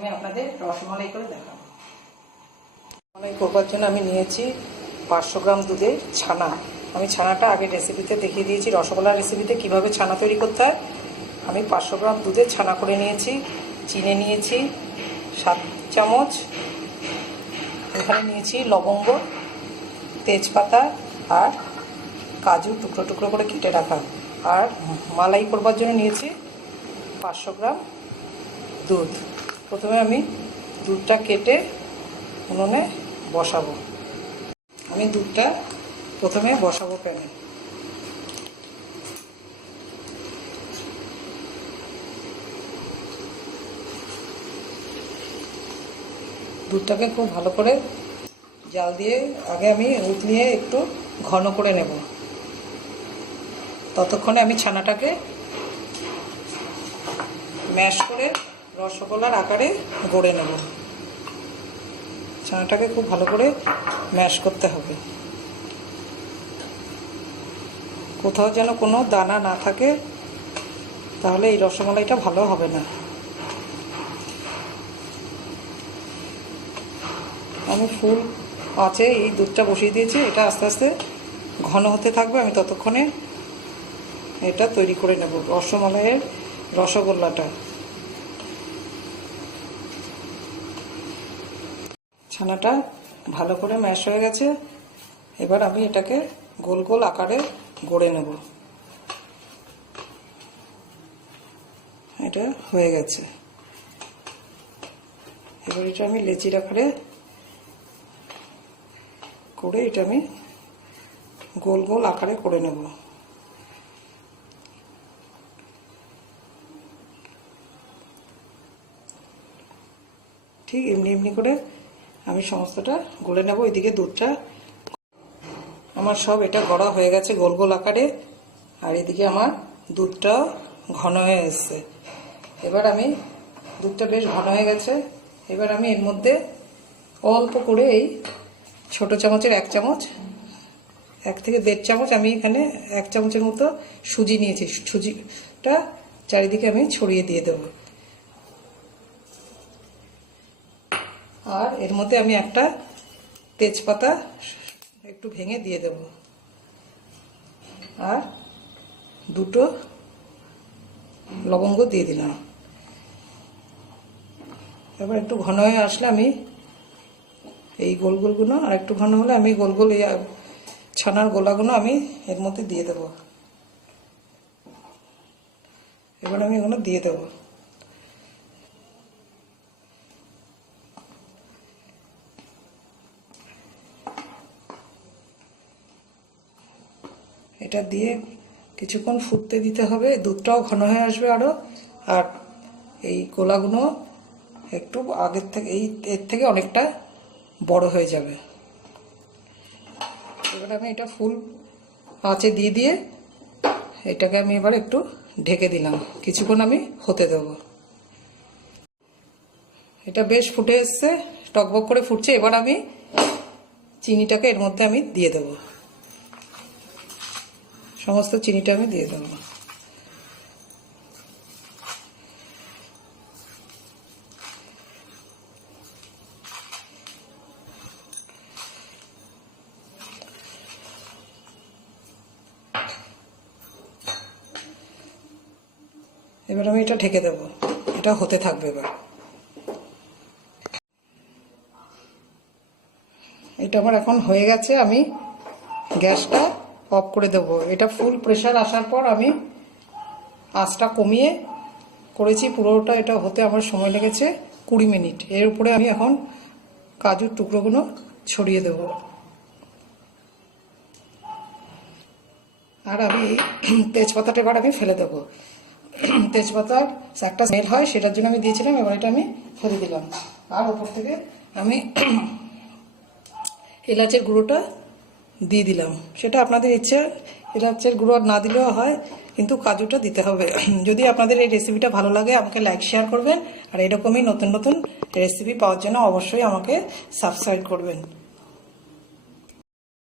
আমি আপনাদের রসমালাই করে দেখাবো। রসমালাই করবার জন্য আমি নিয়েছি পাঁচশো গ্রাম দুধের ছানা। আমি ছানাটা আগে রেসিপিতে দেখিয়ে দিয়েছি। রসগোল্লার রেসিপিতে কীভাবে ছানা তৈরি করতে হয়। আমি পাঁচশো গ্রাম দুধের ছানা করে নিয়েছি, চিনে নিয়েছি সাত চামচ। এখানে নিয়েছি লবঙ্গ, তেজপাতা আর কাজু টুকরো টুকরো করে কেটে রাখা। আর মালাই করবার জন্য নিয়েছি পাঁচশো গ্রাম দুধ। প্রথমে আমি দুধটা কেটে উনুনে বসাবো। আমি দুধটা প্রথমে বসাবো প্যানে। দুধটাকে খুব ভালো করে জাল দিয়ে আগে আমি উতলিয়ে একটু ঘন করে নেব। ততক্ষণে আমি ছানাটাকে ম্যাশ করে রসগোল্লার আকারে গড়ে নেব। ছানাটাকে খুব ভালো করে ম্যাশ করতে হবে। কোথাও যেন কোনো দানা না থাকে, তাহলে এই রসমালাইটা ভালো হবে না। আমি ফুল আছে, এই দুধটা বসিয়ে দিয়েছি, এটা আস্তে আস্তে ঘন হতে থাকবে, আমি ততক্ষণে এটা তৈরি করে নেব রসমালাইয়ের রসগোল্লাটা। ছানাটা ভালো করে ম্যাশ হয়ে গেছে। এবার আমি এটাকে গোল গোল আকারে গড়ে নেব। এটা হয়ে গেছে। এবার এটা আমি লেচির আকারে করে এটা আমি গোল গোল আকারে করে নেব। ঠিক এমনি এমনি করে আমি সমস্তটা গলে নেব, এদিকে দুধটা। আমার সব এটা গড়া হয়ে গেছে গোল গোল আকারে। আর এদিকে আমার দুধটা ঘন হয়ে এসছে। এবার আমি, দুধটা বেশ ঘন হয়ে গেছে। এবার আমি এর মধ্যে অল্প করে এই ছোট চামচের এক চামচ, এক থেকে দেড় চামচ আমি এখানে এক চামচের মতো সুজি নিয়েছি। সুজিটা চারিদিকে আমি ছড়িয়ে দিয়ে দেবো। আর এর মধ্যে আমি একটা তেজপাতা একটু ভেঙে দিয়ে দেব। আর দুটো লবঙ্গ দিয়ে দিলাম। এবার একটু ঘন হয়ে আসলে আমি এই গোল গোলগুলো, আর একটু ঘন হলে আমি গোল গোল এই ছানার গোলাগুলো আমি এর মধ্যে দিয়ে দেব। এবার আমি এগুলো দিয়ে দেবো। এটা দিয়ে কিছুক্ষণ ফুটতে দিতে হবে, দুধটাও ঘন হয়ে আসবে আরও আর এই গোলাগুলো একটু আগের থেকে, এই এর থেকে অনেকটা বড় হয়ে যাবে। এবার আমি এটা ফুল আঁচে দিয়ে দিয়ে এটাকে আমি এবার একটু ঢেকে দিলাম। কিছুক্ষণ আমি হতে দেব। এটা বেশ ফুটে এসছে, টকবক করে ফুটছে। এবার আমি চিনিটাকে এর মধ্যে আমি দিয়ে দেবো। সমস্ত চিনিটা আমি দিয়ে দেবো। এবার আমি এটা ঢেকে দেবো। এটা হতে থাকবে এবার। এটা আমার এখন হয়ে গেছে, আমি গ্যাসটা অফ করে দেব। এটা ফুল প্রেশার আসার পর আমি আঁচটা কমিয়ে করেছি। পুরোটা এটা হতে আমার সময় লেগেছে কুড়ি মিনিট। এর উপরে আমি এখন কাজুর টুকরোগুলো ছড়িয়ে দেব। আর আমি তেজপাতাটা এবার আমি ফেলে দেবো। তেজপাতার একটা স্মেল হয়, সেটার জন্য আমি দিয়েছিলাম, এবার এটা আমি ফেলে দিলাম। আর ওপর থেকে আমি এলাচের গুঁড়োটা দিয়ে দিলাম। সেটা আপনাদের ইচ্ছে এলাচের গুঁড়ো না দিলেও হয়, কিন্তু কাজুটা দিতে হবে। যদি আপনাদের এই রেসিপিটা ভালো লাগে, আমাকে লাইক শেয়ার করবেন, আর এরকমই নতুন নতুন রেসিপি পাওয়ার জন্য অবশ্যই আমাকে সাবস্ক্রাইব করবেন।